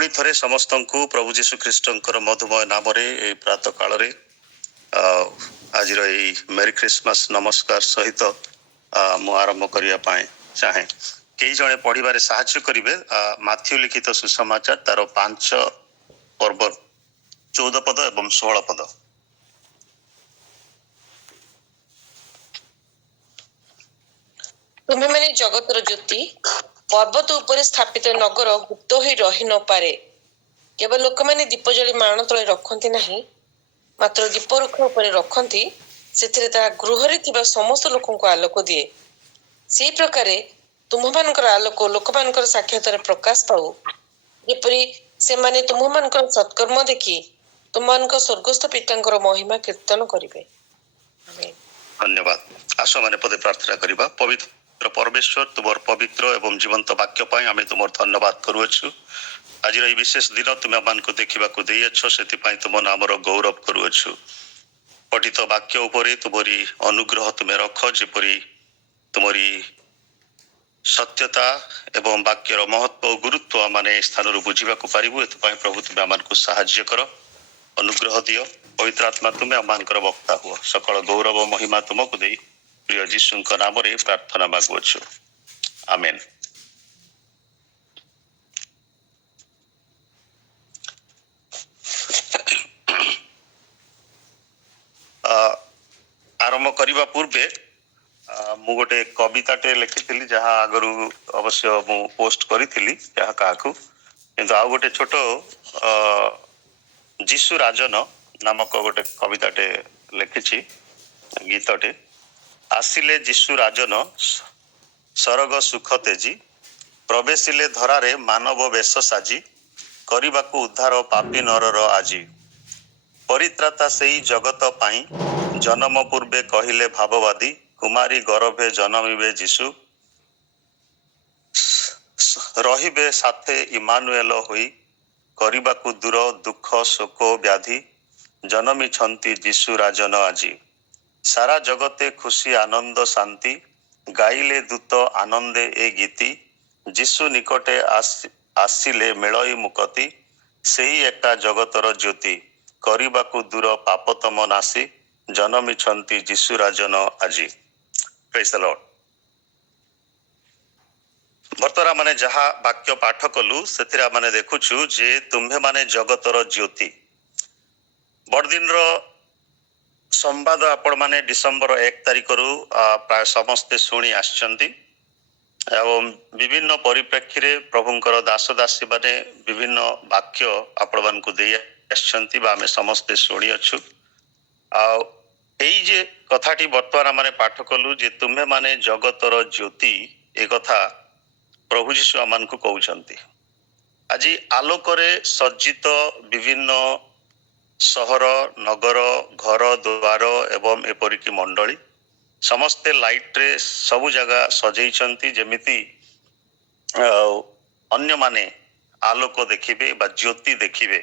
पुणी थरे समस्त को प्रभु जीशु ख्रीष्टर मधुमय नाम प्रात काल आज मेरी क्रिसमस नमस्कार सहित मु आरंभ करने चाहे कई जने पढ़वे साहाय्य करेंगे। माथ्यू लिखित सुसमाचार तार 5 पर्व 14 पद एवं 16 पद। तुम्हें मैंने जगतर ज्योति पर्वत उपरे स्थापित नगर गुप्त होई रही न पारे। केवल लोक मैंने दीप जली माण तले रखती नहीं, मात्र दीप रुख उपरे रखती, सेथिरे ता गृहरे थिबा समस्त लोकों को आलोक दिए। से प्रकारे तुम्हमानकर आलोक लोकमानकर साक्षातरे प्रकाश पाऊ, जेपरि से माने तुम्हमानकर सत्कर्म देखि तुममानकर स्वर्गस्थ पितांकर महिमा कीर्तन करिवे। आमेन। धन्यवाद। आस माने पदे प्रार्थना करिबा। पवित्र परमेश्वर तुमर पवित्र एवं जीवंत वाक्य पाई आमे तुमर धन्यवाद करूछु। आज ये विशेष दिन तुम आमको देखा देछ से तुम नामर गौरव करुछु। पठित वाक्य उपरे तुमरी अनुग्रह तुम्हें रख, जेपरी तुमरी सत्यता एवं वाक्यर महत्व और गुरुत्व माने स्थान बुझा पारू। एपाई प्रभु तुम्हें आमको साहाय्य कर, अनुग्रह दियो। पवित्र आत्मा तुम्हें आमर वक्ता हुआ। सकल गौरव महिमा तुमको दे प्रिय जीशु नाम प्रार्थना मागुछु। आमेन। आरंभ करने पूर्वे मु गोटे कविताटे लिखी जहाँ आगु अवश्य मु पोस्ट करी जहाँ क्या किंतु आउ गोटे छोट जीशु राजन नामक गोटे कविताटे लिखी गीतटे। आसिले जीशु राजन सरग सुख तेजी, प्रवेशिले धरारे मानव वेश साजी, करबाकू उद्धार पापी नरर आजी, परित्राता सेई जगत पाई जन्म पूर्वे कहिले भाववादी, कुमारी गर्भे जन्मिबे जीशु, रहिबे साथे इमानुएल होई, करबाकू दूर दुख शोक व्याधि, जन्मी छंती जीशु राजन आजी। सारा जगते खुशी आनंद शांति, गाइले दूत आनंदे ए गीति, जीशु निकटे आसिले मिलई मुकति, सेही एका जगतर ज्योति, करबाकू दूर पापतम नासी, जन्मी छंती जीशु राजन आजी। Praise the Lord. बर्तरा माने जहा वाक्य पाठ कलु से माने देखुछु जे तुम्हे माने जगतर ज्योति। बड़दिन संवाद आपण माने डिसेम्बर 1 तारिख रु प्राय समस्ते शुणी आछंती एवं विभिन्न परिप्रेक्षी रे प्रभुंकर दास दासी माने विभिन्न वाक्य आपण मानकु देई आछंती बा हमें समस्ते शुणी अछु। एई जे कथाटी वर्तमान माने पाठ कलु जे तुम्हे माने जगतर ज्योति, ए कथा प्रभु जीशु आमानकु कहउछंती। आज आलोकरे सज्जित विभिन्न सहर नगर घर द्वार एवं एपरिकी मंडली समस्ते लाइट रे सबु जगह सजेइछंती, जेमिति अन्य माने आलोक देखिबे बा ज्योति देखिबे।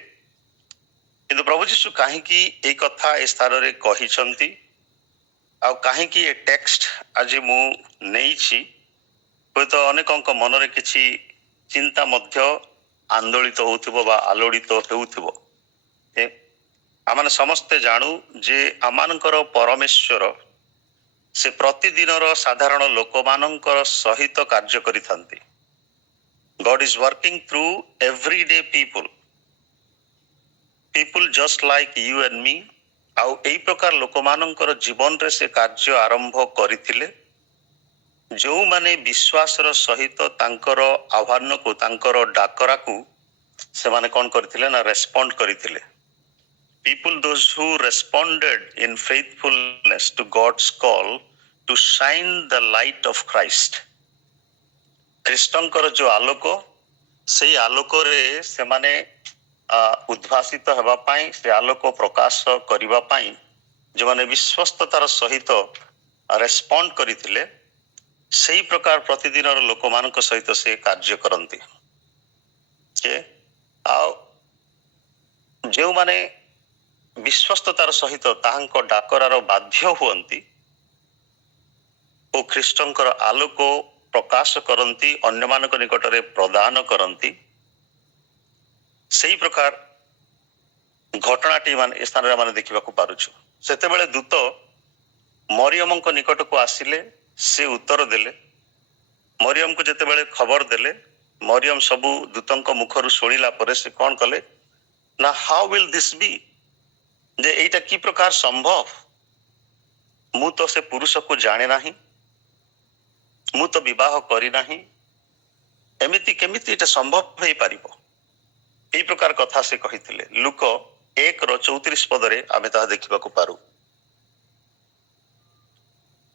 किंतु प्रभु जीशु काहेकि ए कथा ए स्थान रे कहिछंती आ काहेकि ए टेक्स्ट आज मु नेइछि, तो अनेकंक मन रे किछि चिंता मध्य आंदोलित होउथिबो बा आलोड़ित हेउथिबो। आमाने समस्ते जानू जे आमानकर परमेश्वर से प्रतिदिनर साधारण लोकमानंकर सहित कार्य करिथांती। God is working through everyday people just like you and me। आउ एई प्रकार लोकमानंकर जीवन रे से कार्य आरंभ करिथिले जो माने विश्वासर सहित तांकर आह्वान को तांकर डाकरा को से माने कोन करथिले ना respond करिथिले। People those who responded in faithfulness to God's call to shine the light of Christ। ख्रीष्टंकर जो आलोक से आलोक रे से माने उद्भासित हेबा पाई, से आलोक प्रकाश करिबा पाई जो माने विश्वस्ततार सहित रेस्पोंड करिथिले, सही प्रकार प्रतिदिन लोक मान सहित से कार्य करती। जो माने विश्वस्ततार सहित ताहांको डाकरार बाध्य हुअंती ओ ख्रीष्टंकर आलोक प्रकाश करती, अन्य मानक निकटरे प्रदान करती, ସେଇ ପ୍ରକାର ଘଟଣାଟି ମାନେ ଏ ସ୍ଥାନରେ ଆମେ ଦେଖିବାକୁ ପାରୁଛୁ। ସେତେବେଳେ ଦୂତ ମରିୟମଙ୍କ ନିକଟକୁ ଆସିଲେ, ସେ ଉତ୍ତର ଦେଲେ। ମରିୟମକୁ ଯେତେବେଳେ ଖବର ଦେଲେ, ମରିୟମ ସବୁ ଦୂତଙ୍କ ମୁଖରୁ ଶୁଣିଲା ପରେ ସେ କଣ କଲେ ନା, ହାଉ ୱିଲ୍ ଦିସ୍ ବି, ଯେ ଏଇଟା କି ପ୍ରକାର ସମ୍ଭବ, ମୁଁ ତ ସେ ପୁରୁଷକୁ ଜାଣେ ନାହିଁ, ମୁଁ ତ ବିବାହ କରିନାହିଁ, ଏମିତି କେମିତି ଏଇଟା ସମ୍ଭବ ହେଇପାରିବ, এই ପ୍ରକାର କଥା ସେ କହିଥିଲେ। ଲୁକ 1:34 ପଦରେ ଆମେ ତାହା ଦେଖିବାକୁ ପାରୁ।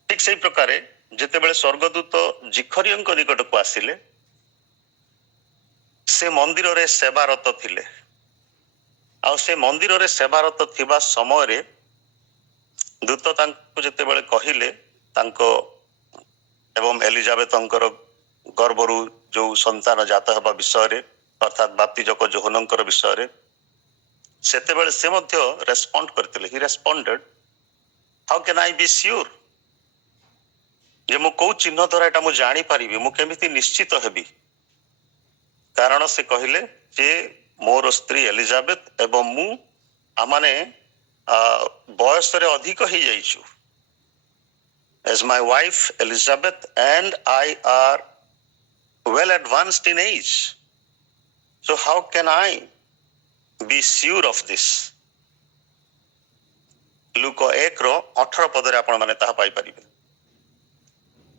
ଠିକ ସେଇ ପ୍ରକାରେ ଯେତେବେଳେ ସ୍ୱର୍ଗଦୂତ ଜିଖରିୟଙ୍କ ନିକଟକୁ ଆସିଲେ, ସେ ମନ୍ଦିରରେ ସେବାରତ ଥିଲେ। ଆଉ ସେ ମନ୍ଦିରରେ ସେବାରତ ଥିବା ସମୟରେ ଦୂତ ତାଙ୍କୁ ଯେତେବେଳେ କହିଲେ ତାଙ୍କ ଏବଂ ଏଲିଜାବେଥଙ୍କର ଗର୍ଭରୁ ଯୋଉ ସନ୍ତାନ ଜାତ ହେବା ବିଷୟରେ, ଅର୍ଥାତ ବାପ୍ତିଜକ ଯୋହନଙ୍କର ବିଷୟରେ, ସେତେବେଳେ ସେ ମଧ୍ୟ ରେସ୍ପଣ୍ଡ କରିଥିଲେ। ହି ରେସ୍ପଣ୍ଡେଡ, ହାଉ କ୍ୟାନ୍ ଆଇ ବି ସିଓର, ଯେ ମୁଁ କୋଉ ଚିହ୍ନ ଦ୍ୱାରା ଏଟା ମୁଁ ଜାଣିପାରିବି, ମୁଁ କେମିତି ନିଶ୍ଚିତ ହେବି? କାରଣ ସେ କହିଲେ ଯେ ମୋର ସ୍ତ୍ରୀ ଏଲିଜାବେଥ ଏବଂ ମୁଁ ଆମମାନେ ବୟସରେ ଅଧିକ ହେଇଯାଇଛୁ। As my wife Elizabeth and I are well advanced in age, so how can I be sure of this? ଲୁକ 1:18 ପଦରେ ଆପଣ ମାନେ ତାହା ପାଇପାରିବେ।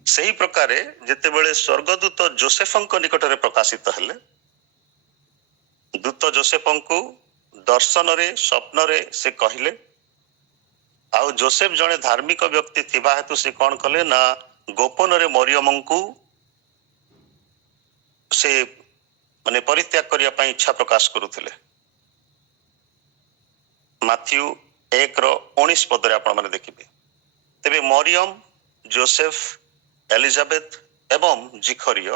ସେହି ପ୍ରକାରେ ଯେତେବେଳେ ସ୍ୱର୍ଗଦୂତ ଯୋସେଫଙ୍କ ନିକଟରେ ପ୍ରକାଶିତ ହେଲେ, ଦୂତ ଯୋସେଫଙ୍କୁ ଦର୍ଶନରେ ସ୍ୱପ୍ନରେ ସେ କହିଲେ। ଆଉ ଯୋସେଫ ଜଣେ ଧାର୍ମିକ ବ୍ୟକ୍ତି ଥିବା ହେତୁ ସେ କଣ କଲେ ନା, ଗୋପନରେ ମରିୟମଙ୍କୁ ସେ ମାନେ ପରିତ୍ୟାଗ କରିବା ପାଇଁ ଇଚ୍ଛା ପ୍ରକାଶ କରୁଥିଲେ। ମାଥ୍ୟୁ 1:19 ପଦରେ ଆପଣ ମାନେ ଦେଖିବେ। ତେବେ ମରିୟମ, ଯୋସେଫ, ଏଲିଜାବେଥ ଏବଂ ଜିଖରିୟ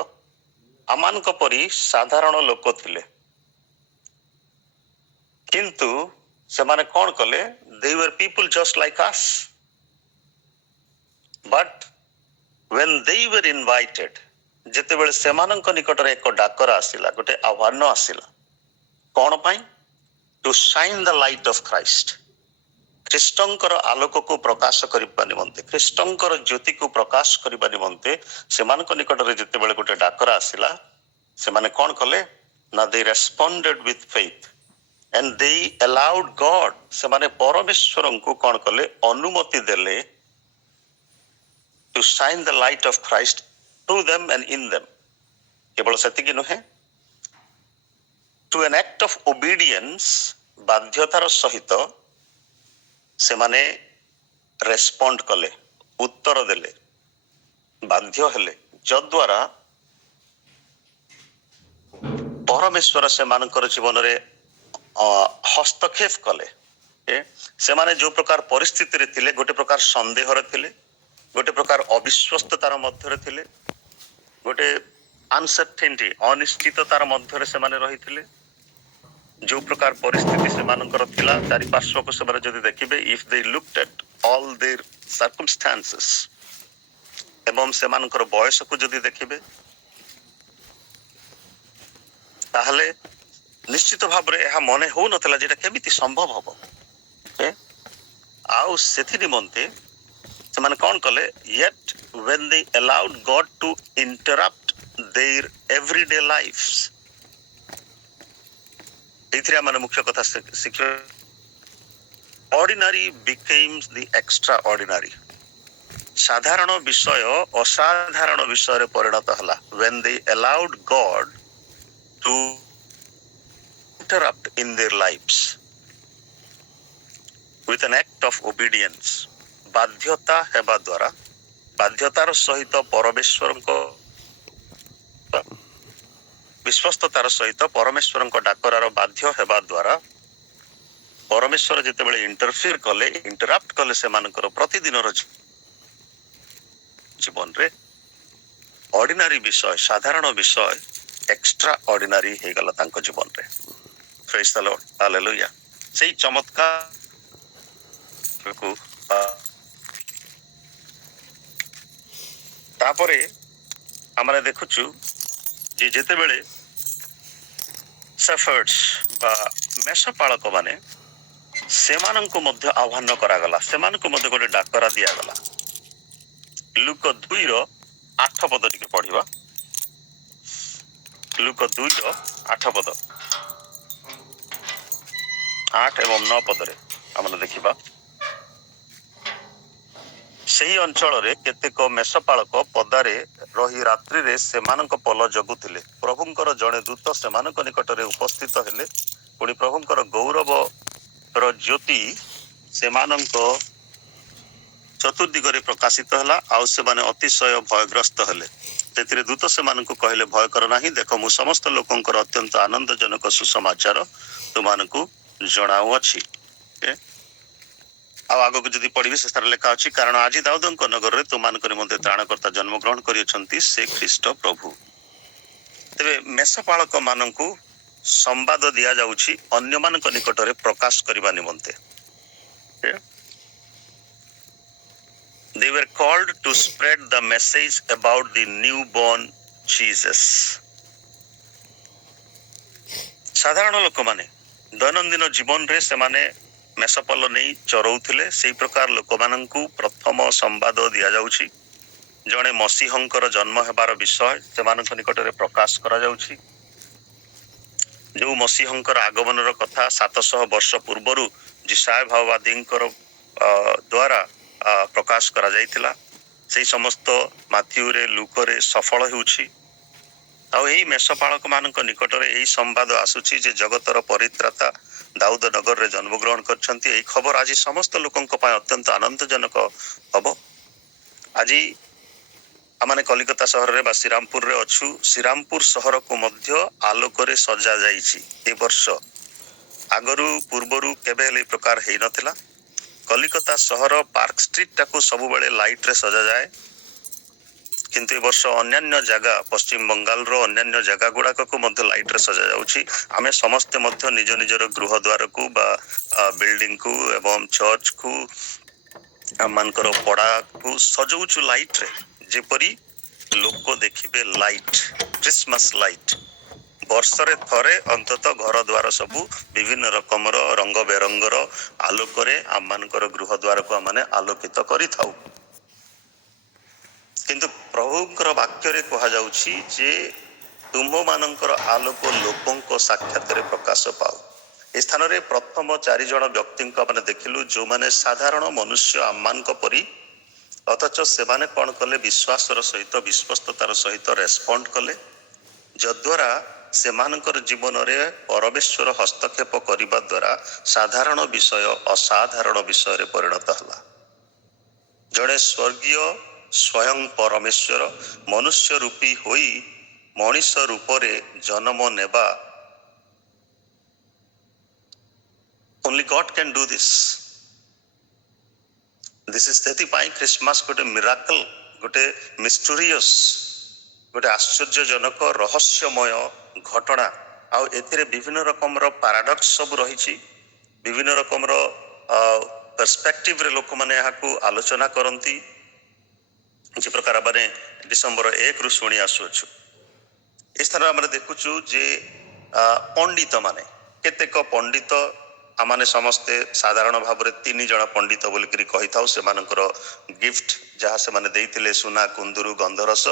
ଆମମାନଙ୍କ ପରି ସାଧାରଣ ଲୋକ ଥିଲେ, କିନ୍ତୁ ସେମାନେ କଣ କଲେ, they were people just like us, but when they were invited, ଯେତେବେଳେ ସେମାନଙ୍କ ନିକଟରେ ଏକ ଡାକରା ଆସିଲା, ଗୋଟେ ଆହ୍ୱାନ ଆସିଲା, କଣ ପାଇଁ? To shine the light of Christ, ଖ୍ରୀଷ୍ଟଙ୍କର ଆଲୋକକୁ ପ୍ରକାଶ କରିବା ନିମନ୍ତେ, ଖ୍ରୀଷ୍ଟଙ୍କର ଜ୍ୟୋତିକୁ ପ୍ରକାଶ କରିବା ନିମନ୍ତେ ସେମାନଙ୍କ ନିକଟରେ ଯେତେବେଳେ ଗୋଟେ ଡାକରା ଆସିଲା, ସେମାନେ କଣ କଲେ ନା, they responded with faith and they allowed God, ସେମାନେ ପରମେଶ୍ୱରଙ୍କୁ କଣ କଲେ, ଅନୁମତି ଦେଲେ to shine the light of Christ through them and in them। କେବଳ ସେତିକି ନୁହେଁ, to an act of obedience, ବାଧ୍ୟତାର ସହିତ ସେମାନେ ରେସ୍ପଣ୍ଡ କଲେ, ଉତ୍ତର ଦେଲେ, ବାଧ୍ୟ ହେଲେ, ଯଦ୍ୱାରା ପରମେଶ୍ୱର ସେମାନଙ୍କର ଜୀବନରେ ହସ୍ତକ୍ଷେପ କଲେ। ସେମାନେ ଯୋଉ ପ୍ରକାର ପରିସ୍ଥିତିରେ ଥିଲେ, ଗୋଟେ ପ୍ରକାର ସନ୍ଦେହରେ ଥିଲେ, ଗୋଟେ ପ୍ରକାର ଅବିଶ୍ୱସ୍ତତାର ମଧ୍ୟରେ ଥିଲେ, ଗୋଟେ ଅନସର୍ଟେନିଟି, ଅନିଶ୍ଚିତତାର ମଧ୍ୟରେ ସେମାନେ ରହିଥିଲେ। ଯୋଉ ପ୍ରକାର ପରିସ୍ଥିତି ସେମାନଙ୍କର ଥିଲା, ଚାରିପାର୍ଶ୍ୱକୁ ସେମାନେ ଯଦି ଦେଖିବେ, if they looked at all their circumstances, ଏବଂ ସେମାନଙ୍କର ବୟସକୁ ଯଦି ଦେଖିବେ, ତାହେଲେ ନିଶ୍ଚିତ ଭାବରେ ଏହା ମନେ ହଉନଥିଲା ଯେ ଏଟା କେମିତି ସମ୍ଭବ ହବ। ଆଉ ସେଥି ନିମନ୍ତେ ସେମାନେ କଣ କଲେ, yet when they allowed God to interrupt their everyday lives, ଏଥିରେ ଆମେ ମୁଖ୍ୟ କଥା ଶିଖିବା, ordinary becomes the extraordinary, ସାଧାରଣ ବିଷୟ ଅସାଧାରଣ ବିଷୟରେ ପରିଣତ ହେଲା। when they allowed God to interrupt in their lives with an act of obedience, ବାଧ୍ୟତା ହେବା ଦ୍ୱାରା, ବାଧ୍ୟତାର ସହିତ ପରମେଶ୍ୱରଙ୍କ ବିଶ୍ୱସ୍ତତାର ସହିତ ପରମେଶ୍ୱରଙ୍କ ଡାକରାର ବାଧ୍ୟ ହେବା ଦ୍ୱାରା ପରମେଶ୍ୱର ଯେତେବେଳେ ଇଣ୍ଟରଫିୟର କଲେ, ଇଣ୍ଟରାପ୍ଟ କଲେ ସେମାନଙ୍କର ପ୍ରତିଦିନର ଜୀବନରେ, ଅର୍ଡିନାରୀ ବିଷୟ, ସାଧାରଣ ବିଷୟ ଏକ୍ସଟ୍ରା ଅର୍ଡିନାରୀ ହେଇଗଲା ତାଙ୍କ ଜୀବନରେ। ପ୍ରେଜ୍ ଦ ଲର୍ଡ, ହାଲେଲୁୟା। ସେଇ ଚମତ୍କାରକୁ ତାପରେ ଆମେ ଦେଖୁଛୁ ଯେ ଯେତେବେଳେ ସେଫର୍ଡସ୍ ବା ମେଷପାଳକ ମାନେ ସେମାନଙ୍କୁ ମଧ୍ୟ ଆହ୍ୱାନ କରାଗଲା, ସେମାନଙ୍କୁ ମଧ୍ୟ ଗୋଟେ ଡାକରା ଦିଆଗଲା। ଲୁକ 2:8 ଟିକେ ପଢିବା। ଲୁକ 2:8 8 ଏବଂ 9 ପଦରେ ଆମେ ଦେଖିବା। ସେହି ଅଞ୍ଚଳରେ କେତେକ ମେଷପାଳକ ପଦାରେ ରହି ରାତ୍ରିରେ ସେମାନଙ୍କ ପଲ ଜଗୁଥିଲେ। ପ୍ରଭୁଙ୍କର ଜଣେ ଦୂତ ସେମାନଙ୍କ ନିକଟରେ ଉପସ୍ଥିତ ହେଲେ। ପୁଣି ପ୍ରଭୁଙ୍କର ଗୌରବର ଜ୍ୟୋତି ସେମାନଙ୍କ ଚତୁର୍ଦିଗରେ ପ୍ରକାଶିତ ହେଲା, ଆଉ ସେମାନେ ଅତିଶୟ ଭୟଗ୍ରସ୍ତ ହେଲେ। ସେଥିରେ ଦୂତ ସେମାନଙ୍କୁ କହିଲେ, ଭୟ କର ନାହିଁ, ଦେଖ ମୁଁ ସମସ୍ତ ଲୋକଙ୍କର ଅତ୍ୟନ୍ତ ଆନନ୍ଦଜନକ ସୁସମାଚାର ତୁମମାନଙ୍କୁ ଜଣାଉଅଛି। ଆଉ ଆଗକୁ ଯଦି ପଢିବେ ସେଠାରେ ଲେଖା ଅଛି, କାରଣ ଆଜି ଦାଉଦଙ୍କ ନଗରରେ ତୁମମାନଙ୍କ ନିମନ୍ତେ ତ୍ରାଣକର୍ତ୍ତା ଜନ୍ମଗ୍ରହଣ କରିଅଛନ୍ତି, ସେ ଖ୍ରୀଷ୍ଟ ପ୍ରଭୁ। ତେବେ ମେଷପାଳକ ମାନଙ୍କୁ ସମ୍ବାଦ ଦିଆଯାଉଛି ଅନ୍ୟମାନଙ୍କ ନିକଟରେ ପ୍ରକାଶ କରିବା ନିମନ୍ତେ। They were called to spread the message about the newborn Jesus. ସାଧାରଣ ଲୋକମାନେ ଦୈନନ୍ଦିନ ଜୀବନରେ ସେମାନେ ମେଷପଲ ନେଇ ଚରଉଥିଲେ। ସେହି ପ୍ରକାର ଲୋକମାନଙ୍କୁ ପ୍ରଥମ ସମ୍ବାଦ ଦିଆଯାଉଛି। ଜଣେ ମସିହଙ୍କର ଜନ୍ମ ହେବାର ବିଷୟ ସେମାନଙ୍କ ନିକଟରେ ପ୍ରକାଶ କରାଯାଉଛି। ଯେଉଁ ମସିହଙ୍କର ଆଗମନର କଥା 700 ବର୍ଷ ପୂର୍ବରୁ ଯିଶାୟ ଭାବବାଦୀଙ୍କର ଦ୍ୱାରା ପ୍ରକାଶ କରାଯାଇଥିଲା, ସେହି ସମସ୍ତ ମାଥିଉରେ ଲୁକରେ ସଫଳ ହେଉଛି। ଆଉ ଏହି ମେଷପାଳକ ମାନଙ୍କ ନିକଟରେ ଏହି ସମ୍ବାଦ ଆସୁଛି ଯେ ଜଗତର ପରିତ୍ରାତା ଦାଉଦ ନଗରରେ ଜନ୍ମଗ୍ରହଣ କରିଛନ୍ତି। ଏହି ଖବର ଆଜି ସମସ୍ତ ଲୋକଙ୍କ ପାଇଁ ଅତ୍ୟନ୍ତ ଆନନ୍ଦଜନକ ହବ। ଆଜି ଆମେ କଲିକତା ସହରରେ ବା ଶ୍ରୀରାମପୁରରେ ଅଛୁ। ଶ୍ରୀରାମପୁର ସହରକୁ ମଧ୍ୟ ଆଲୋକରେ ସଜା ଯାଇଛି। ଏ ବର୍ଷ ଆଗରୁ ପୂର୍ବରୁ କେବେ ହେଲେ ଏ ପ୍ରକାର ହେଇନଥିଲା। କଲିକତା ସହର ପାର୍କ ଷ୍ଟ୍ରିଟ୍ ଟାକୁ ସବୁବେଳେ ଲାଇଟରେ ସଜାଯାଏ, କିନ୍ତୁ ଏ ବର୍ଷ ଅନ୍ୟାନ୍ୟ ଜାଗା ପଶ୍ଚିମ ବଙ୍ଗାଲର ଅନ୍ୟାନ୍ୟ ଜାଗା ଗୁଡାକକୁ ମଧ୍ୟ ଲାଇଟରେ ସଜାଯାଉଛି। ଆମେ ସମସ୍ତେ ମଧ୍ୟ ନିଜ ନିଜର ଗୃହ ଦ୍ୱାରକୁ ବା ବିଲ୍ଡିଂକୁ ଏବଂ ଚର୍ଚ୍ଚକୁ ଆମମାନଙ୍କର ପଡାକୁ ସଜଉଛୁ ଲାଇଟରେ, ଯେପରି ଲୋକ ଦେଖିବେ ଲାଇଟ, କ୍ରିସମାସ ଲାଇଟ। ବର୍ଷରେ ଥରେ ଅନ୍ତତଃ ଘର ଦ୍ୱାର ସବୁ ବିଭିନ୍ନ ରକମର ରଙ୍ଗ ବେରଙ୍ଗର ଆଲୋକରେ ଆମମାନଙ୍କର ଗୃହ ଦ୍ୱାରକୁ ଆମେ ଆଲୋକିତ କରିଥାଉ। କିନ୍ତୁ ପ୍ରଭୁଙ୍କର ବାକ୍ୟରେ କୁହାଯାଉଛି ଯେ ତୁମମାନଙ୍କର ଆଲୋକ ଲୋକଙ୍କ ସାକ୍ଷାତରେ ପ୍ରକାଶ ପାଉ। ଏ ସ୍ଥାନରେ ପ୍ରଥମ 4 ଜଣ ବ୍ୟକ୍ତିଙ୍କୁ ଆମେ ଦେଖିଲୁ, ଯେଉଁମାନେ ସାଧାରଣ ମନୁଷ୍ୟ ଆମମାନଙ୍କ ପରି, ଅଥଚ ସେମାନେ କ'ଣ କଲେ, ବିଶ୍ୱାସର ସହିତ ବିଶ୍ୱସ୍ତତାର ସହିତ ରେସ୍ପଣ୍ଡ କଲେ, ଯଦ୍ୱାରା ସେମାନଙ୍କର ଜୀବନରେ ପରମେଶ୍ୱର ହସ୍ତକ୍ଷେପ କରିବା ଦ୍ୱାରା ସାଧାରଣ ବିଷୟ ଅସାଧାରଣ ବିଷୟରେ ପରିଣତ ହେଲା। ଜଣେ ସ୍ୱର୍ଗୀୟ ସ୍ୱୟଂ ପରମେଶ୍ୱର ମନୁଷ୍ୟ ରୂପୀ ହୋଇ ମଣିଷ ରୂପରେ ଜନ୍ମ ନେବା, only God can do this. ସେଥିପାଇଁ ଖ୍ରୀଷ୍ଟମାସ ଗୋଟେ ମିରାକଲ, ଗୋଟେ ମିଷ୍ଟୋରିୟସ୍, ଗୋଟେ ଆଶ୍ଚର୍ଯ୍ୟଜନକ ରହସ୍ୟମୟ ଘଟଣା। ଆଉ ଏଥିରେ ବିଭିନ୍ନ ରକମର ପାରାଡକ୍ସ ସବୁ ରହିଛି, ବିଭିନ୍ନ ରକମର ପର୍ସପେକ୍ଟିଭରେ ଲୋକମାନେ ଏହାକୁ ଆଲୋଚନା କରନ୍ତି। ଯେ ପ୍ରକାର ଆମେ ଡିସେମ୍ବର 1ରୁ ଶୁଣି ଆସୁଅଛୁ। ଏ ସ୍ଥାନରେ ଆମେ ଦେଖୁଛୁ ଯେ ପଣ୍ଡିତ ମାନେ, କେତେକ ପଣ୍ଡିତ, ଆମେ ସମସ୍ତେ ସାଧାରଣ ଭାବରେ 3 ଜଣ ପଣ୍ଡିତ ବୋଲିକରି କହିଥାଉ। ସେମାନଙ୍କର ଗିଫ୍ଟ ଯାହା ସେମାନେ ଦେଇଥିଲେ, ସୁନା, କୁନ୍ଦୁରୁ, ଗନ୍ଧରସ,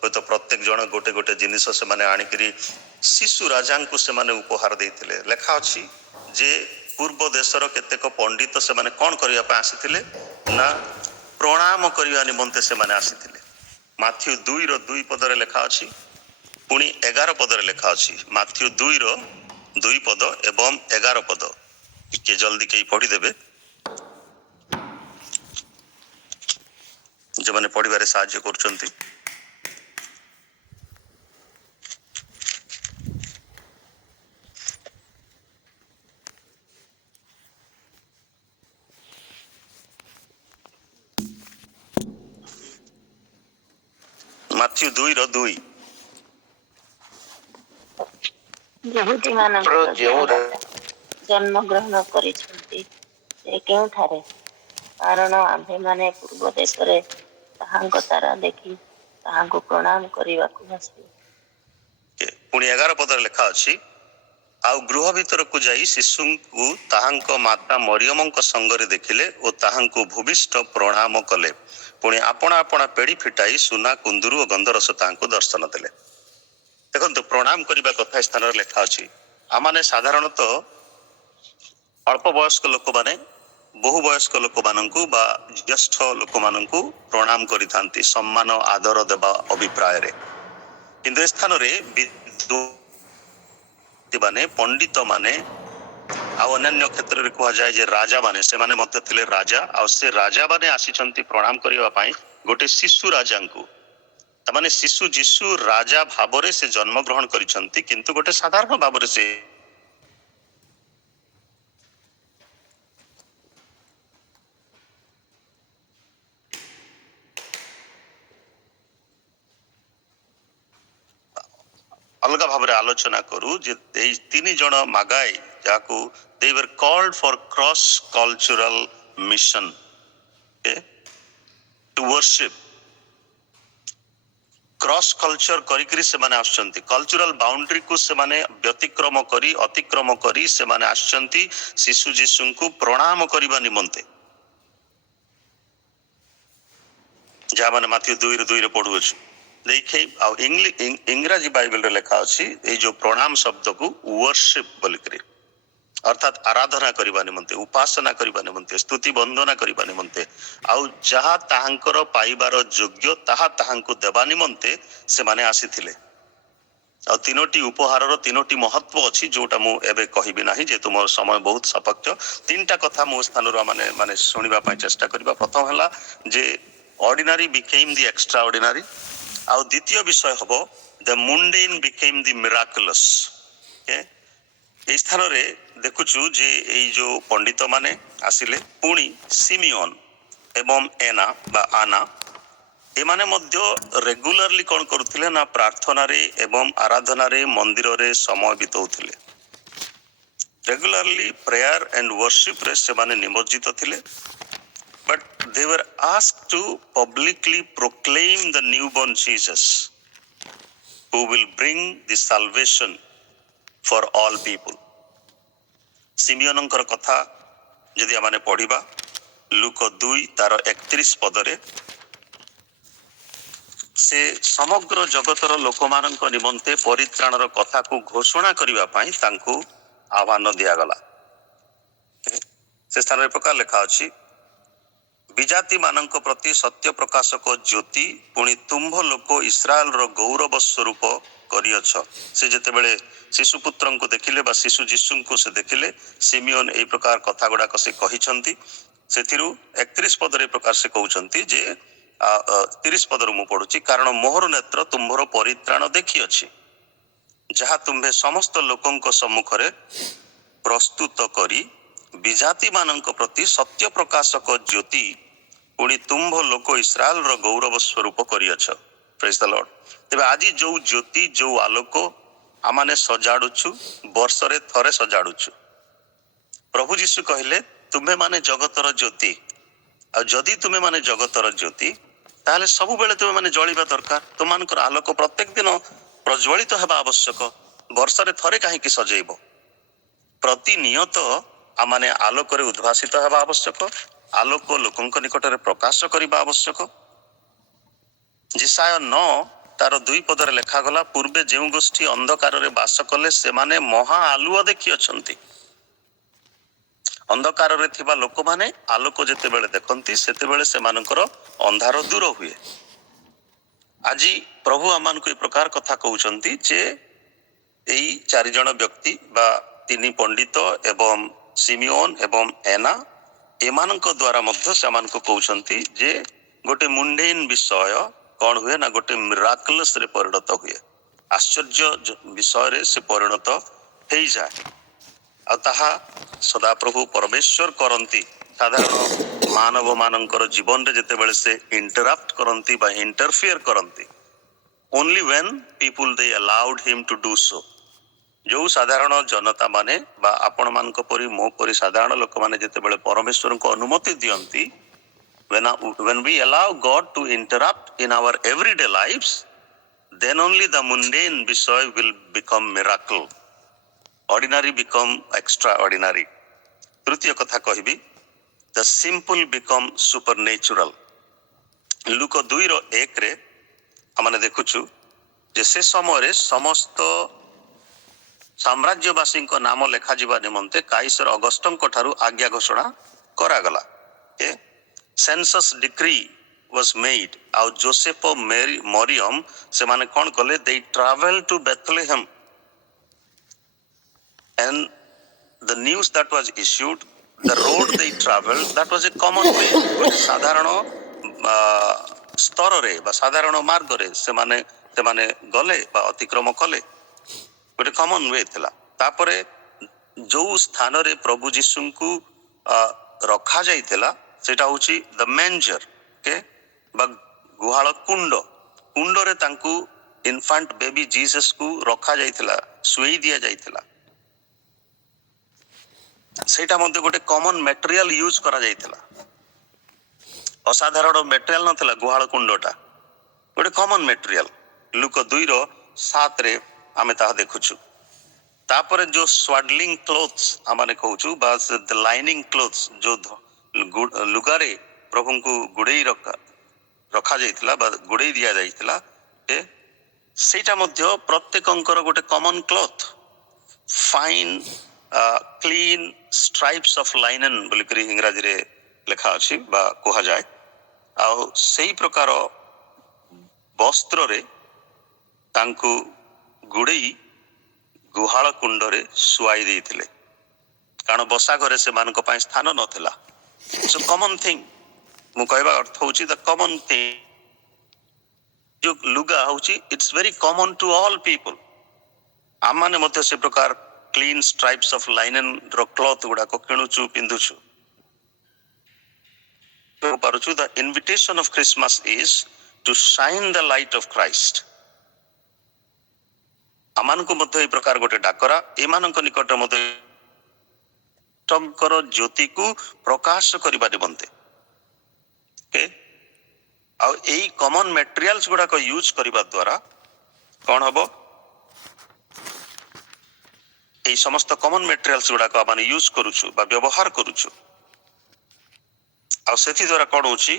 ହୁଏତ ପ୍ରତ୍ୟେକ ଜଣ ଗୋଟେ ଗୋଟେ ଜିନିଷ ସେମାନେ ଆଣିକିରି ଶିଶୁ ରାଜାଙ୍କୁ ସେମାନେ ଉପହାର ଦେଇଥିଲେ। ଲେଖା ଅଛି ଯେ ପୂର୍ବ ଦେଶର କେତେକ ପଣ୍ଡିତ ସେମାନେ କ'ଣ କରିବା ପାଇଁ ଆସିଥିଲେ ନା ପ୍ରଣାମ କରିବା ନିମନ୍ତେ ସେମାନେ ଆସିଥିଲେ। ମାଥ୍ୟୁ 2:2 ପଦରେ ଲେଖା ଅଛି, ପୁଣି 11 ପଦରେ ଲେଖା ଅଛି। ମାଥ୍ୟୁ 2:2 ପଦ ଏବଂ 11 ପଦ ଟିକେ ଜଲ୍ଦି କେହି ପଢିଦେବେ, ଯେଉଁମାନେ ପଢିବାରେ ସାହାଯ୍ୟ କରୁଛନ୍ତି। ମାଥ୍ୟୁ 2:2 ଯହୂଦୀମାନଙ୍କର ଜନ୍ମଗ୍ରହଣ କରିଛନ୍ତି ସେ କେଉଁଠାରେ? କାରଣ ଆମ୍ଭେମାନେ ପୂର୍ବ ଦେଶରେ ତାହାଙ୍କ ତାରା ଦେଖି ତାହାଙ୍କୁ ପ୍ରଣାମ କରିବାକୁ ଆସିବୁ। ପୁଣି 11 ପଦରେ ଲେଖା ଅଛି, ଆଉ ଗୃହ ଭିତରକୁ ଯାଇ ଶିଶୁଙ୍କୁ ତାହାଙ୍କ ମାତା ମରିୟମଙ୍କ ସଙ୍ଗରେ ଦେଖିଲେ ଓ ତାହାଙ୍କୁ ଭୂମିଷ୍ଠ ପ୍ରଣାମ କଲେ। ପୁଣି ଆପଣା ଆପଣା ପେଡ଼ି ଫିଟାଇ ସୁନା କୁନ୍ଦୁରୁ ଓ ଗନ୍ଧରସ ତାହାଙ୍କୁ ଦର୍ଶନ ଦେଲେ। ଦେଖନ୍ତୁ, ପ୍ରଣାମ କରିବା କଥା ଏ ସ୍ଥାନରେ ଲେଖା ଅଛି। ଆମମାନେ ସାଧାରଣତଃ ଅଳ୍ପ ବୟସ୍କ ଲୋକମାନେ ବହୁ ବୟସ୍କ ଲୋକମାନଙ୍କୁ ବା ଜ୍ୟେଷ୍ଠ ଲୋକମାନଙ୍କୁ ପ୍ରଣାମ କରିଥାନ୍ତି ସମ୍ମାନ ଆଦର ଦେବା ଅଭିପ୍ରାୟରେ। କିନ୍ତୁ ଏ ସ୍ଥାନରେ ମାନେ ପଣ୍ଡିତ ମାନେ ଆଉ ଅନ୍ୟାନ୍ୟ କ୍ଷେତ୍ରରେ କୁହାଯାଏ ଯେ ରାଜା ମାନେ, ସେମାନେ ମଧ୍ୟ ଥିଲେ ରାଜା, ଆଉ ସେ ରାଜା ମାନେ ଆସିଛନ୍ତି ପ୍ରଣାମ କରିବା ପାଇଁ ଗୋଟେ ଶିଶୁ ରାଜାଙ୍କୁ। ତାମାନେ ଶିଶୁ ଯୀଶୁ ରାଜା ଭାବରେ ସେ ଜନ୍ମ ଗ୍ରହଣ କରିଛନ୍ତି, କିନ୍ତୁ ଗୋଟେ ସାଧାରଣ ଭାବରେ ସେ ଅଲଗା ଭାବରେ ଆଲୋଚନା କରୁ ଯେ ଏଇ ତିନି ଜଣ ମାଗାଇ ଯାହାକୁ they were called for cross cultural mission, to worship, cross culture କରିକିରି ସେମାନେ ଆସୁଛନ୍ତି। କଲଚରାଲ ବାଉଣ୍ଡ୍ରିକୁ ସେମାନେ ବ୍ୟତିକ୍ରମ କରି ଅତିକ୍ରମ କରି ସେମାନେ ଆସିଛନ୍ତି ଶିଶୁ ଯୀଶୁଙ୍କୁ ପ୍ରଣାମ କରିବା ନିମନ୍ତେ। ଯାହା ମାନେ ମାଥିଉ 2:2 ପଢୁଅଛୁ ଦେଖେ। ଆଉ ଇଂରାଜୀ ବାଇବେଲରେ ଲେଖା ଅଛି ଏଇ ଯୋଉ ପ୍ରଣାମ ଶବ୍ଦକୁ ୱର୍ସିପ ବୋଲିକିରି, ଅର୍ଥାତ୍ ଆରାଧନା କରିବା ନିମନ୍ତେ, ଉପାସନା କରିବା ନିମନ୍ତେ, ସ୍ତୁତି ବନ୍ଦନା କରିବା ନିମନ୍ତେ, ଆଉ ଯାହା ତାହାଙ୍କର ପାଇବାର ଯୋଗ୍ୟ ତାହା ତାହାଙ୍କୁ ଦେବା ନିମନ୍ତେ ସେମାନେ ଆସିଥିଲେ। ଆଉ ତିନୋଟି ଉପହାରର ତିନୋଟି ମହତ୍ଵ ଅଛି, ଯୋଉଟା ମୁଁ ଏବେ କହିବି ନାହିଁ ଯେହେତୁ ମୋର ସମୟ ବହୁତ ସପକ୍ଷ। ତିନିଟା କଥା ମୋ ସ୍ଥାନରୁ ମାନେ ଶୁଣିବା ପାଇଁ ଚେଷ୍ଟା କରିବା। ପ୍ରଥମ ହେଲା ଯେ ଅର୍ଡିନାରୀ ବିକେମ୍ ଦି ଏକ୍ସଟ୍ରା ଅର୍ଡିନାରୀ, ଆଉ ଦ୍ୱିତୀୟ ବିଷୟ ହବ ଦ ମୁଣ୍ଡେନ୍ ବିକେମ୍ ଦି ମିରାକୁଲସ୍। এই ସ୍ଥାନରେ ଦେଖୁଛୁ ଯେ ଏଇ ଯୋଉ ପଣ୍ଡିତ ମାନେ ଆସିଲେ, ପୁଣି ସିମିଓନ ଏବଂ ଏନା ବା ଆନା ଏମାନେ ମଧ୍ୟ ରେଗୁଲାରଲି କଣ କରୁଥିଲେ ନା ପ୍ରାର୍ଥନାରେ ଏବଂ ଆରାଧନାରେ ମନ୍ଦିରରେ ସମୟ ବିତାଉଥିଲେ। ରେଗୁଲାରଲି ପ୍ରେୟାର ଆଣ୍ଡ ୱର୍ସିପରେ ସେମାନେ ନିମଜ୍ଜିତ ଥିଲେ। But they were asked to publicly proclaim the newborn Jesus who will bring the salvation for all people. ସିମିଓନଙ୍କର କଥା ଯଦି ଆମେ ପଢିବା ଲୁକ 2:31 ପଦରେ, ସେ ସମଗ୍ର ଜଗତର ଲୋକମାନଙ୍କ ନିମନ୍ତେ ପରିତ୍ରାଣର କଥାକୁ ଘୋଷଣା କରିବା ପାଇଁ ତାଙ୍କୁ ଆହ୍ୱାନ ଦିଆଗଲା। ସେ ସ୍ଥାନରେ ପ୍ରକାର ଲେଖା ଅଛି, ବିଜାତି ମାନଙ୍କ ପ୍ରତି ସତ୍ୟ ପ୍ରକାଶକ ଜ୍ୟୋତି, ପୁଣି ତୁମ୍ଭ ଲୋକ ଇସ୍ରାଏଲର ଗୌରବ ସ୍ୱରୂପ କରିଅଛ। ସେ ଯେତେବେଳେ ଶିଶୁପୁତ୍ରଙ୍କୁ ଦେଖିଲେ ବା ଶିଶୁ ଯୀଶୁଙ୍କୁ ସେ ଦେଖିଲେ, ସିମିଓନ ଏଇ ପ୍ରକାର କଥା ଗୁଡାକ ସେ କହିଛନ୍ତି। ସେଥିରୁ 31 ପଦରେ ପ୍ରକାର ସେ କହୁଛନ୍ତି ଯେ 30 ପଦରୁ ମୁଁ ପଢୁଛି, କାରଣ ମୋହର ନେତ୍ର ତୁମ୍ଭର ପରିତ୍ରାଣ ଦେଖିଅଛି, ଯାହା ତୁମ୍ଭେ ସମସ୍ତ ଲୋକଙ୍କ ସମ୍ମୁଖରେ ପ୍ରସ୍ତୁତ କରି ବିଜାତି ମାନଙ୍କ ପ୍ରତି ସତ୍ୟ ପ୍ରକାଶକ ଜ୍ୟୋତି, ପୁଣି ତୁମ୍ଭ ଲୋକ ଇସ୍ରାଏଲର ଗୌରବ ସ୍ୱରୂପ କରିଅଛ। ପ୍ରେଜ୍ ଦ ଲର୍ଡ। ତେବେ ଆଜି ଯୋଉ ଜ୍ୟୋତି, ଯୋଉ ଆଲୋକ ଆମମାନେ ସଜାଡୁଛୁ, ବର୍ଷରେ ଥରେ ସଜାଡୁଛୁ। ପ୍ରଭୁ ଯୀଶୁ କହିଲେ ତୁମେ ମାନେ ଜଗତର ଜ୍ୟୋତି, ଆଉ ଯଦି ତୁମେ ମାନେ ଜଗତର ଜ୍ୟୋତି ତାହେଲେ ସବୁବେଳେ ତୁମେ ମାନେ ଜଳିବା ଦରକାର। ତୁମମାନଙ୍କର ଆଲୋକ ପ୍ରତ୍ୟେକ ଦିନ ପ୍ରଜ୍ୱଳିତ ହେବା ଆବଶ୍ୟକ। ବର୍ଷରେ ଥରେ କାହିଁକି ସଜେଇବ? ପ୍ରତିନିୟତ ଆମମାନେ ଆଲୋକରେ ଉଦ୍ଭାସିତ ହେବା ଆବଶ୍ୟକ। ଆଲୋକ ଲୋକଙ୍କ ନିକଟରେ ପ୍ରକାଶ କରିବା ଆବଶ୍ୟକ। ଯେଶାୟ 9:2 ପଦରେ ଲେଖାଗଲା, ପୂର୍ବେ ଯେଉଁ ଗୋଷ୍ଠୀ ଅନ୍ଧକାରରେ ବାସ କଲେ ସେମାନେ ମହା ଆଲୁଅ ଦେଖିଅଛନ୍ତି। ଅନ୍ଧକାରରେ ଥିବା ଲୋକମାନେ ଆଲୋକ ଯେତେବେଳେ ଦେଖନ୍ତି ସେତେବେଳେ ସେମାନଙ୍କର ଅନ୍ଧାର ଦୂର ହୁଏ। ଆଜି ପ୍ରଭୁ ଆମମାନଙ୍କୁ ଏ ପ୍ରକାର କଥା କହୁଛନ୍ତି ଯେ ଏଇ 4 ଜଣ ବ୍ୟକ୍ତି ବା 3 ପଣ୍ଡିତ ଏବଂ ସିମିଓନ ଏବଂ ଏନା, ଏମାନଙ୍କ ଦ୍ୱାରା ମଧ୍ୟ ସେମାନଙ୍କୁ କହୁଛନ୍ତି ଯେ ଗୋଟେ ମୁଣ୍ଡେନ ବିଷୟ କଣ ହୁଏ ନା ଗୋଟେ ମିରାକଲସ୍ ରେ ପରିଣତ ହୁଏ। ଆଶ୍ଚର୍ଯ୍ୟ ବିଷୟରେ ସେ ପରିଣତ ହେଇଯାଏ। ଆଉ ତାହା ସଦାପ୍ରଭୁ ପରମେଶ୍ୱର କରନ୍ତି। ସାଧାରଣ ମାନବ ମାନଙ୍କର ଜୀବନରେ ଯେତେବେଳେ ସେ ଇଣ୍ଟରାପ୍ଟ କରନ୍ତି ବା ଇଣ୍ଟରଫିୟର କରନ୍ତି, only when people they allowed him to do so. ଯୋଉ ସାଧାରଣ ଜନତା ମାନେ ବା ଆପଣ ମାନଙ୍କ ପରି ମୋ ପରି ସାଧାରଣ ଲୋକମାନେ ଯେତେବେଳେ ପରମେଶ୍ୱରଙ୍କୁ ଅନୁମତି ଦିଅନ୍ତି, when we allow God to interrupt in our everyday lives, then only the mundane ବିଷୟ will become miracle. Ordinary become extraordinary. तृतीय कथा कहबी, the simple become supernatural. Look 2:1 रे आमने देखुछु जे से समय समस्त साम्राज्यवासी नाम लेखा जीवा निमंते काइसर अगस्टन ठारू आज्ञा घोषणा करागला. Census decree was made. आउ जोसेफ मेरी मरियम से माने कौन कले, they traveled to Bethlehem and the news that was issued, the road they traveled, that was a common way. गोटे साधारण स्तर रे बा साधारण मार्ग रे से माने गले बा अतिक्रम कले, गोटे कॉमन वे थिला. तापरे जो स्थान रे प्रभु जीशु को रखा जाइथिला सेटा होची द मेंजर के बा गुहाल कुंड. कुंड रे तांकू इन्फांट बेबी जीसस को रखा जाइथिला, सुई दिया जाइथिला. सेटा मध्ये गोटे कॉमन मटेरियल यूज करा जाइथिला. असाधारण मटेरियल नथिला गुहाल कुंडटा, गोटे कॉमन मटेरियल. लुक 2:7 रे आमे ता देखुछु. तापरे जो स्वाडलिंग क्लोथ्स आमाने कहूछु बा द लाइनिंग क्लोथ्स जो लुगारे प्रभु को गुड़ेई रखा जाइथिला बा गुड़ेई दिया जाइथिला, सेटा मध्ये प्रत्येकंकर गोटे common cloth, fine clean stripes of linen बोली करी इंग्रजी रे लिखा अछि बा कहा जाय. आ सेही प्रकार वस्त्र रे तांकू गुड़ेई गुहाल कुंड रे सुआई देइथिले, कारण बसा घरे से मानक पय स्थान नथिला. सो कॉमन थिंग मु कहबा अर्थ होची द कॉमन थिंग. जो लुगा होची it's very common to all people. आमाने मध्ये से प्रकार क्लीन स्ट्राइप्स ऑफ लाइनन रो क्लॉथ गुडा को किणुचु पिंधुचु. तो पारुचु the invitation of Christmas is to shine the light of Christ. आमान को मध्ये ए प्रकार गोटे डाकरा एमानक निकट मध्ये टंकर ज्योति को प्रकाश करिबा निमंते के आ एई कॉमन मटेरियल्स गुडा को यूज करिबा द्वारा कोन हबो, एई समस्त कॉमन मटेरियल्स गुडा को आमान यूज करूछु बा व्यवहार करूछु. आ सेथि द्वारा कोन होची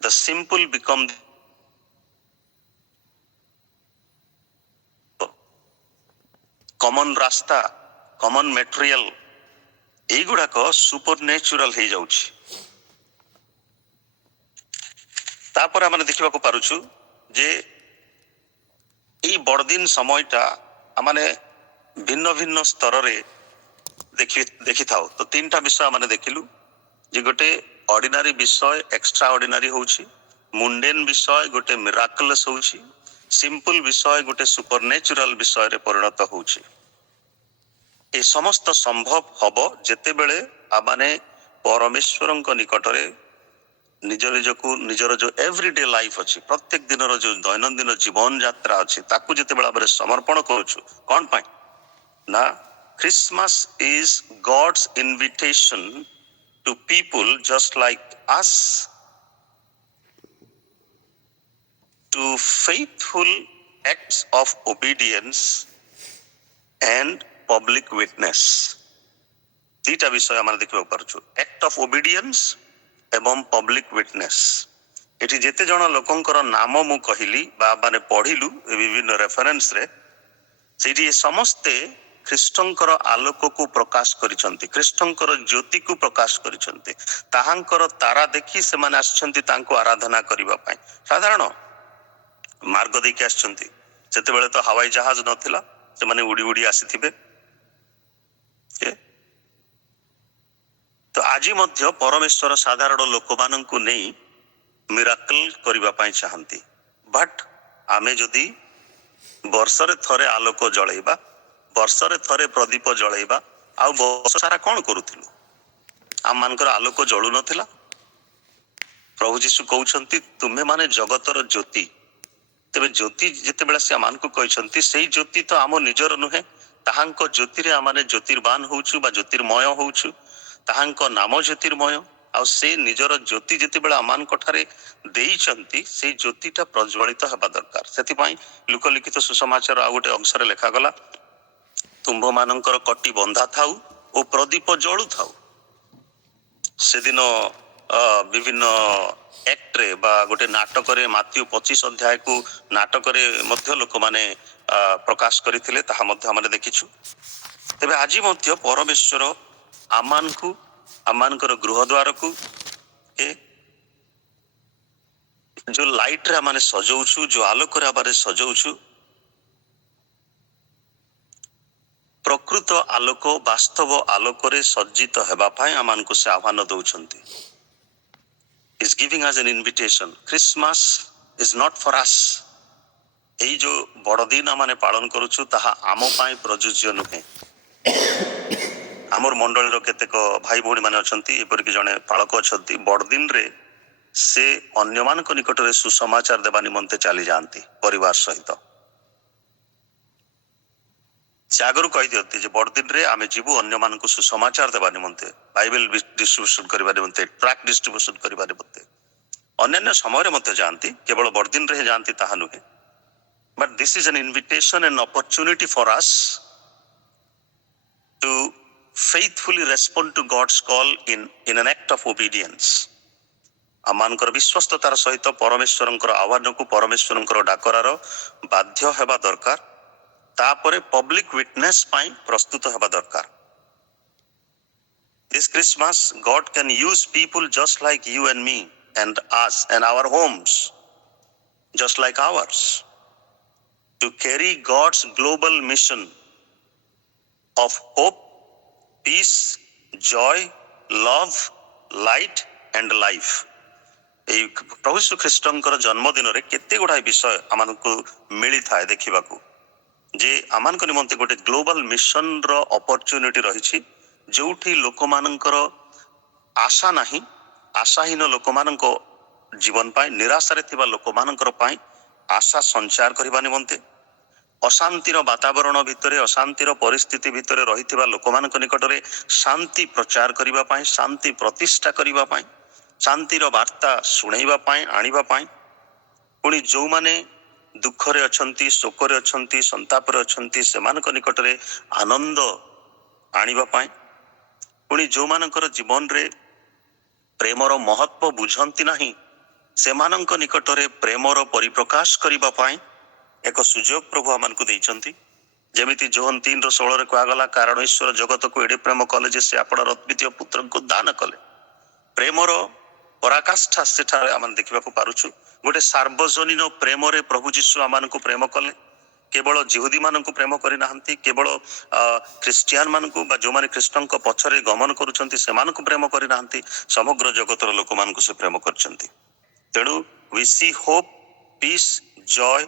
द सिंपल बिकम कॉमन रास्ता, कॉमन मटेरियल एई गुडा को सुपर नेचुरल हे जाउछि. तापर आमने देखिबा को पारुछु जे एई बड़दिन समयटा आमने भिन्न भिन्न स्तर रे देखि थाओ. तो तीनटा विषय माने देखिलु जे गोटे ऑर्डिनरी विषय एक्स्ट्रा ऑर्डिनरी होउछि, मुंडेन विषय गोटे मिराकलस होउछि, सिंपल विषय गोटे सुपरनेचुरल विषय रे परिणत होउछि. ए समस्त संभव हबो जेते बेले आमाने परमेश्वरंक निकटरे निजर जो एवरीडे लाइफ अछि, प्रत्येक दिन जो दैनंदिन जीवन यात्रा अछि ताकू जेते बेला बारे समर्पण करूछु. कोन पाई ना Christmas is God's invitation to people just like us to faithful acts of obedience and public witness. दीटा विषय आम देखा पार्छु, एक्ट ऑफ ओबीडियंस एवं पब्लिक विटनेस. एठी जेते जण लोकंकर नाम मु कहिली बा माने पढिलु विभिन्न रेफरेंस रे, सेठी समस्ते ख्रीष्टंकर आलोक को प्रकाश करिसंती, ख्रीष्टंकर ज्योति को प्रकाश करिसंती. ताहांकर तारा देखि से माने आछंती तांको आराधना करिबा पई. साधारण मार्ग देखि आछंती, सेते बेले तो हवाई जहाज नथिला, से माने उडी उडी आसीथिबे. तो आज मध्य परमेश्वर साधारण लोक माननकु नै मिराकल करिबा पई चाहंती. बट आमे जदि वर्षरे थरे आलोक जळैबा, वर्षरे थरे प्रदीप जळैबा, आ वर्ष सारा कोन करूथिलु? आम मानकर आलोक जळु नथिला. प्रभु जीशु कहउछंती तुमे माने जगतर ज्योति. तेबे ज्योति जेते बेला से आमान को कहउछंती सेही ज्योति तो आम निजर नुहे, ताहांको ज्योति रे आमाने ज्योतिर्वान होउछु बा ज्योतिर्मय होउछु. ताहांको नाम ज्योतिर्मय. आ से निजर ज्योति जेते बेला आमान कोठारे देइचंती से ज्योतिटा प्रज्वलित हेबा दरकार. सेति पई लोकलिखित सुसमाचार आ गोटे अंशरे लेखा गला, ତୁମ୍ଭମାନଙ୍କର କଟି ବନ୍ଧା ଥାଉ ଓ ପ୍ରଦୀପ ଜଳୁଥାଉ। ସେଦିନ ବିଭିନ୍ନ ଆକ୍ଟରେ ବା ଗୋଟେ ନାଟକରେ ମାଥ୍ୟୁ 25 ଅଧ୍ୟାୟକୁ ନାଟକରେ ମଧ୍ୟ ଲୋକମାନେ ପ୍ରକାଶ କରିଥିଲେ, ତାହା ମଧ୍ୟ ଆମେ ଦେଖିଛୁ। ତେବେ ଆଜି ମଧ୍ୟ ପରମେଶ୍ୱର ଆମମାନଙ୍କୁ ଆମମାନଙ୍କର ଗୃହ ଦ୍ୱାରକୁ ଯୋଉ ଲାଇଟରେ ଆମେ ସଜଉଛୁ, ଯୋଉ ଆଲୋକରେ ଆମେ ସଜଉଛୁ, ପ୍ରକୃତ ଆଲୋକ ବାସ୍ତବ ଆଲୋକରେ ସଜ୍ଜିତ ହେବା ପାଇଁ ଆମମାନଙ୍କୁ ସେ ଆହ୍ୱାନ ଦଉଛନ୍ତି। is giving us an invitation. Christmas is not for us. ଏଇ ଯୋଉ ବଡ଼ଦିନ ଆମେ ପାଳନ କରୁଛୁ ତାହା ଆମ ପାଇଁ ପ୍ରଯୁଜ୍ୟ ନୁହେଁ। ଆମର ମଣ୍ଡଳୀର କେତେକ ଭାଇ ଭଉଣୀ ମାନେ ଅଛନ୍ତି, ଏପରିକି ଜଣେ ପାଳକ ଅଛନ୍ତି, ବଡ଼ଦିନରେ ସେ ଅନ୍ୟମାନଙ୍କ ନିକଟରେ ସୁସମାଚାର ଦେବା ନିମନ୍ତେ ଚାଲି ଯାଆନ୍ତି ପରିବାର ସହିତ। ସେ ଆଗରୁ କହିଦିଅନ୍ତି ଯେ ବଡ଼ଦିନରେ ଆମେ ଯିବୁ ଅନ୍ୟମାନଙ୍କୁ ସୁସମାଚାର ଦେବା ନିମନ୍ତେ, ବାଇବେଲ ଡିଷ୍ଟ୍ରିବ୍ୟୁସନ କରିବା ନିମନ୍ତେ, ଟ୍ରାକ୍ ଡିଷ୍ଟ୍ରିବ୍ୟୁସନ କରିବା ନିମନ୍ତେ। ଅନ୍ୟାନ୍ୟ ସମୟରେ ମଧ୍ୟ ଯାଆନ୍ତି, କେବଳ ବଡ଼ଦିନରେ ହିଁ ଯାଆନ୍ତି ତାହା ନୁହେଁ। But this is an invitation and opportunity for us to faithfully respond to God's call in an act of obedience. ଆମମାନଙ୍କର ବିଶ୍ୱସ୍ତତାର ସହିତ ପରମେଶ୍ୱରଙ୍କର ଆହ୍ୱାନକୁ, ପରମେଶ୍ୱରଙ୍କର ଡାକରାର ବାଧ୍ୟ ହେବା ଦରକାର। ତାପରେ ପବ୍ଲିକ ୱିଟନେସ୍ ପାଇଁ ପ୍ରସ୍ତୁତ ହେବା ଦରକାର। This Christmas, God can use people just like you and me and us and our homes, just like ours, to carry God's global mission of hope, peace, joy, love, light and life. এই ପ୍ରଭୁ ଯୀଶୁ ଖ୍ରୀଷ୍ଟଙ୍କର ଜନ୍ମଦିନରେ କେତେ ଗୁଡ଼ାଏ ବିଷୟ ଆମମାନଙ୍କୁ ମିଳିଥାଏ ଦେଖିବାକୁ, ଯେ ଆମମାନଙ୍କ ନିମନ୍ତେ ଗୋଟେ ଗ୍ଲୋବାଲ ମିଶନର ଅପରଚ୍ୟୁନିଟି ରହିଛି, ଯୋଉଠି ଲୋକମାନଙ୍କର ଆଶା ନାହିଁ, ଆଶାହୀନ ଲୋକମାନଙ୍କ ଜୀବନ ପାଇଁ, ନିରାଶାରେ ଥିବା ଲୋକମାନଙ୍କର ପାଇଁ ଆଶା ସଞ୍ଚାର କରିବା ନିମନ୍ତେ, ଅଶାନ୍ତିର ବାତାବରଣ ଭିତରେ, ଅଶାନ୍ତିର ପରିସ୍ଥିତି ଭିତରେ ରହିଥିବା ଲୋକମାନଙ୍କ ନିକଟରେ ଶାନ୍ତି ପ୍ରଚାର କରିବା ପାଇଁ, ଶାନ୍ତି ପ୍ରତିଷ୍ଠା କରିବା ପାଇଁ, ଶାନ୍ତିର ବାର୍ତ୍ତା ଶୁଣେଇବା ପାଇଁ, ଆଣିବା ପାଇଁ, ପୁଣି ଯୋଉମାନେ ଦୁଃଖରେ ଅଛନ୍ତି, ଶୋକରେ ଅଛନ୍ତି, ସନ୍ତାପରେ ଅଛନ୍ତି, ସେମାନଙ୍କ ନିକଟରେ ଆନନ୍ଦ ଆଣିବା ପାଇଁ, ପୁଣି ଯୋଉମାନଙ୍କର ଜୀବନରେ ପ୍ରେମର ମହତ୍ଵ ବୁଝନ୍ତି ନାହିଁ, ସେମାନଙ୍କ ନିକଟରେ ପ୍ରେମର ପରିପ୍ରକାଶ କରିବା ପାଇଁ ଏକ ସୁଯୋଗ ପ୍ରଭୁ ଆମମାନଙ୍କୁ ଦେଇଛନ୍ତି। ଯେମିତି ଯୋହନ 3:16 କୁହାଗଲା, କାରଣ ଈଶ୍ୱର ଜଗତକୁ ଏଡ଼େ ପ୍ରେମ କଲେ ଯେ ସେ ଆପଣର ଅଦ୍ୱିତୀୟ ପୁତ୍ରଙ୍କୁ ଦାନ କଲେ। ପ୍ରେମର ପରାକାଷ୍ଠା ସେଠାରେ ଆମେ ଦେଖିବାକୁ ପାରୁଛୁ। ଗୋଟେ ସାର୍ବଜନୀନ ପ୍ରେମରେ ପ୍ରଭୁ ଯୀଶୁ ଆମମାନଙ୍କୁ ପ୍ରେମ କଲେ। କେବଳ ଜିହୁଦୀ ମାନଙ୍କୁ ପ୍ରେମ କରିନାହାନ୍ତି, କେବଳ ଖ୍ରୀଷ୍ଟିଆନ ମାନଙ୍କୁ ବା ଯୋଉମାନେ ଖ୍ରୀଷ୍ଟଙ୍କ ପଛରେ ଗମନ କରୁଛନ୍ତି ସେମାନଙ୍କୁ ପ୍ରେମ କରିନାହାନ୍ତି, ସମଗ୍ର ଜଗତର ଲୋକମାନଙ୍କୁ ସେ ପ୍ରେମ କରିଛନ୍ତି। ତେଣୁ we see hope, peace, joy,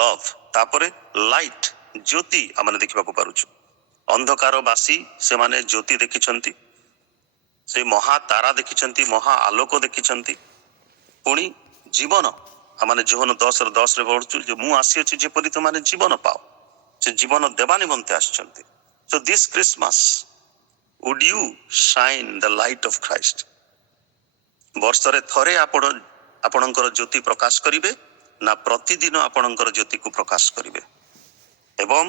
love, ତାପରେ light, ଜ୍ୟୋତି ଆମେ ଦେଖିବାକୁ ପାରୁଛୁ। ଅନ୍ଧକାରବାସୀ ସେମାନେ ଜ୍ୟୋତି ଦେଖିଛନ୍ତି, ସେ ମହା ତାରା ଦେଖିଛନ୍ତି, ମହା ଆଲୋକ ଦେଖିଛନ୍ତି। ପୁଣି ଜୀବନ, ଆମେ ଯୋହନ 10:10 ପଢୁଛୁ ଯେ ମୁଁ ଆସିଅଛି ଯେପରି ତୁମାନେ ଜୀବନ ପାଅ, ସେ ଜୀବନ ଦେବା ନିମନ୍ତେ ଆସିଛନ୍ତି। So this Christmas, would you shine the light of Christ? ବର୍ଷରେ ଥରେ ଆପଣଙ୍କର ଜ୍ୟୋତି ପ୍ରକାଶ କରିବେ ନା ପ୍ରତିଦିନ ଆପଣଙ୍କର ଜ୍ୟୋତିକୁ ପ୍ରକାଶ କରିବେ? ଏବଂ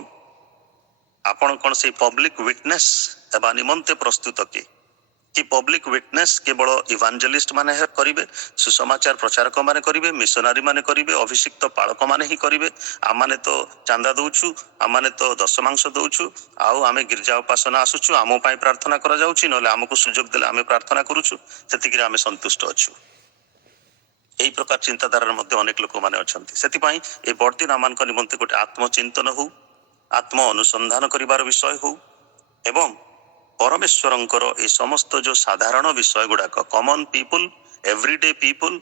ଆପଣ କଣ ସେଇ ପବ୍ଲିକ ୱିଟନେସ୍ ହେବା ନିମନ୍ତେ ପ୍ରସ୍ତୁତ କି ପବ୍ଲିକ ୱିଟନେସ୍ କେବଳ ଇଭାଞ୍ଜେଲିଷ୍ଟ ମାନେ କରିବେ, ସୁସମାଚାର ପ୍ରଚାରକ ମାନେ କରିବେ, ମିଶନାରୀ ମାନେ କରିବେ, ଅଭିଷିକ୍ତ ପାଳକ ମାନେ ହିଁ କରିବେ? ଆମମାନେ ତ ଚାନ୍ଦା ଦଉଛୁ, ଆମମାନେ ତ ଦଶମାଂଶ ଦଉଛୁ, ଆଉ ଆମେ ଗିର୍ଜା ଉପାସନା ଆସୁଛୁ, ଆମ ପାଇଁ ପ୍ରାର୍ଥନା କରାଯାଉଛି, ନହେଲେ ଆମକୁ ସୁଯୋଗ ଦେଲେ ଆମେ ପ୍ରାର୍ଥନା କରୁଛୁ, ସେତିକିରେ ଆମେ ସନ୍ତୁଷ୍ଟ ଅଛୁ। ଏହି ପ୍ରକାର ଚିନ୍ତାଧାରାର ମଧ୍ୟ ଅନେକ ଲୋକମାନେ ଅଛନ୍ତି। ସେଥିପାଇଁ ଏ ବଡ଼ଦିନ ଆମମାନଙ୍କ ନିମନ୍ତେ ଗୋଟେ ଆତ୍ମଚିନ୍ତନ ହଉ, ଆତ୍ମ ଅନୁସନ୍ଧାନ କରିବାର ବିଷୟ ହଉ, ଏବଂ ପରମେଶ୍ୱରଙ୍କର ଏ ସମସ୍ତ ଯୋଉ ସାଧାରଣ ବିଷୟ ଗୁଡାକ, କମନ ପିପୁଲ, ଏଭ୍ରିଡେ ପିପୁଲ,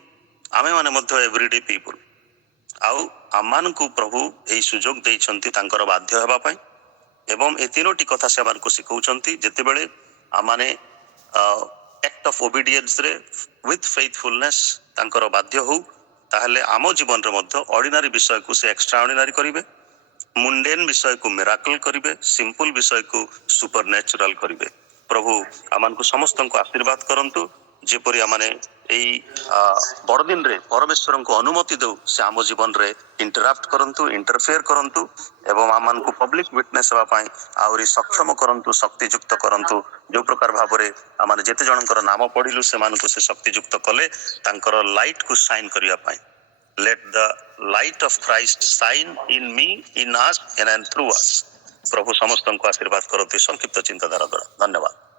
ଆମେମାନେ ମଧ୍ୟ ଏଭ୍ରିଡେ ପିପୁଲ, ଆଉ ଆମମାନଙ୍କୁ ପ୍ରଭୁ ଏହି ସୁଯୋଗ ଦେଇଛନ୍ତି ତାଙ୍କର ବାଧ୍ୟ ହେବା ପାଇଁ। ଏବଂ ଏ ତିନୋଟି କଥା ସେମାନଙ୍କୁ ଶିଖଉଛନ୍ତି। ଯେତେବେଳେ ଆମମାନେ act of obedience ରେ with faithfulness ତାଙ୍କର ବାଧ୍ୟ ହଉ, ତାହେଲେ ଆମ ଜୀବନରେ ମଧ୍ୟ ଅର୍ଡିନାରୀ ବିଷୟକୁ ସେ ଏକ୍ସଟ୍ରା ଅର୍ଡିନାରୀ କରିବେ, ମୁଣ୍ଡେନ୍ ବିଷୟକୁ ମିରାକଲ କରିବେ, ସିମ୍ପଲ ବିଷୟକୁ ସୁପର ନ୍ୟାଚୁରାଲ କରିବେ। ପ୍ରଭୁ ଆମମାନଙ୍କୁ ସମସ୍ତଙ୍କୁ ଆଶୀର୍ବାଦ କରନ୍ତୁ। ଯେପରି ଆମେ ଏଇ ବଡ଼ଦିନରେ ପରମେଶ୍ୱରଙ୍କୁ ଅନୁମତି ଦେଉ ସେ ଆମ ଜୀବନରେ ଇଣ୍ଟରାପ୍ଟ କରନ୍ତୁ, ଇଣ୍ଟରଫିୟର କରନ୍ତୁ ଏବଂ ଆମମାନଙ୍କୁ ପବ୍ଲିକ ୱିଟନେସ୍ ହେବା ପାଇଁ ଆହୁରି ସକ୍ଷମ କରନ୍ତୁ, ଶକ୍ତିଯୁକ୍ତ କରନ୍ତୁ। ଯୋଉ ପ୍ରକାର ଭାବରେ ଆମେ ଯେତେ ଜଣଙ୍କର ନାମ ପଢିଲୁ ସେମାନଙ୍କୁ ସେ ଶକ୍ତିଯୁକ୍ତ କଲେ ତାଙ୍କର ଲାଇଟକୁ ସାଇନ୍ କରିବା ପାଇଁ। Let the light of Christ shine in me, in us, and through us. ପ୍ରଭୁ ସମସ୍ତଙ୍କୁ ଆଶୀର୍ବାଦ କରନ୍ତୁ ସଂକ୍ଷିପ୍ତ ଚିନ୍ତାଧାରା ଦ୍ୱାରା। ଧନ୍ୟବାଦ।